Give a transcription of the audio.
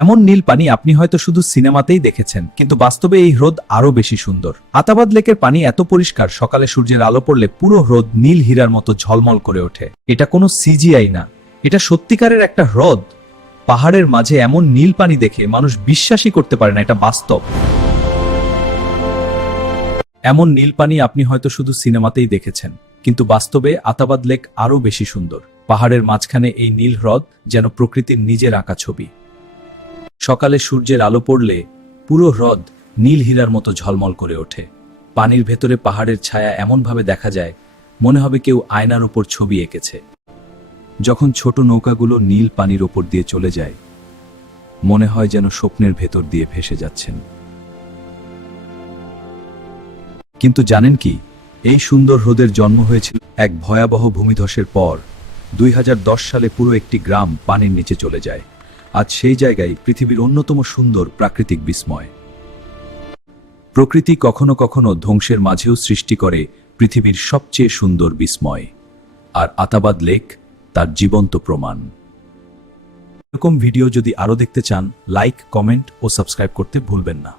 এমন নীল পানি আপনি হয়তো শুধু সিনেমাতেই দেখেছেন, কিন্তু বাস্তবে এই হ্রদ আরো বেশি সুন্দর। আতাবাদ লেকের পানি এত পরিষ্কার, সকালে সূর্যের আলো পড়লে পুরো হ্রদ নীল হীরার মতো ঝলমল করে ওঠে। এটা কোনো সিজিআই না, এটা সত্যিকারের একটা হ্রদ। পাহাড়ের মাঝে এমন নীল পানি দেখে মানুষ বিশ্বাসই করতে পারে না এটা বাস্তব। এমন নীল পানি আপনি হয়তো শুধু সিনেমাতেই দেখেছেন, কিন্তু বাস্তবে আতাবাদ লেক আরো বেশি সুন্দর। পাহাড়ের মাঝখানে এই নীল হ্রদ যেন প্রকৃতির নিজের আঁকা ছবি। সকালে সূর্যের আলো পড়লে পুরো হ্রদ নীল হীরার মতো ঝলমল করে ওঠে। পানির ভেতরে পাহাড়ের ছায়া এমনভাবে দেখা যায়, মনে হবে কেউ আয়নার উপর ছবি এঁকেছে। যখন ছোট নৌকাগুলো নীল পানির ওপর দিয়ে চলে যায়, মনে হয় যেন স্বপ্নের ভেতর দিয়ে ভেসে যাচ্ছেন। কিন্তু জানেন কি, এই সুন্দর হ্রদের জন্ম হয়েছিল এক ভয়াবহ ভূমিধসের পর। 2010 সালে পুরো একটি গ্রাম পানির নিচে চলে যায়। আজ সেই জায়গায় পৃথিবীর অন্যতম সুন্দর প্রাকৃতিক বিস্ময়। প্রকৃতি কখনো কখনো ধ্বংসের মাঝেও সৃষ্টি করে পৃথিবীর সবচেয়ে সুন্দর বিস্ময়, আর আতাবাদ লেক তার জীবন্ত প্রমাণ। এরকম ভিডিও যদি আরো দেখতে চান, লাইক, কমেন্ট ও সাবস্ক্রাইব করতে ভুলবেন না।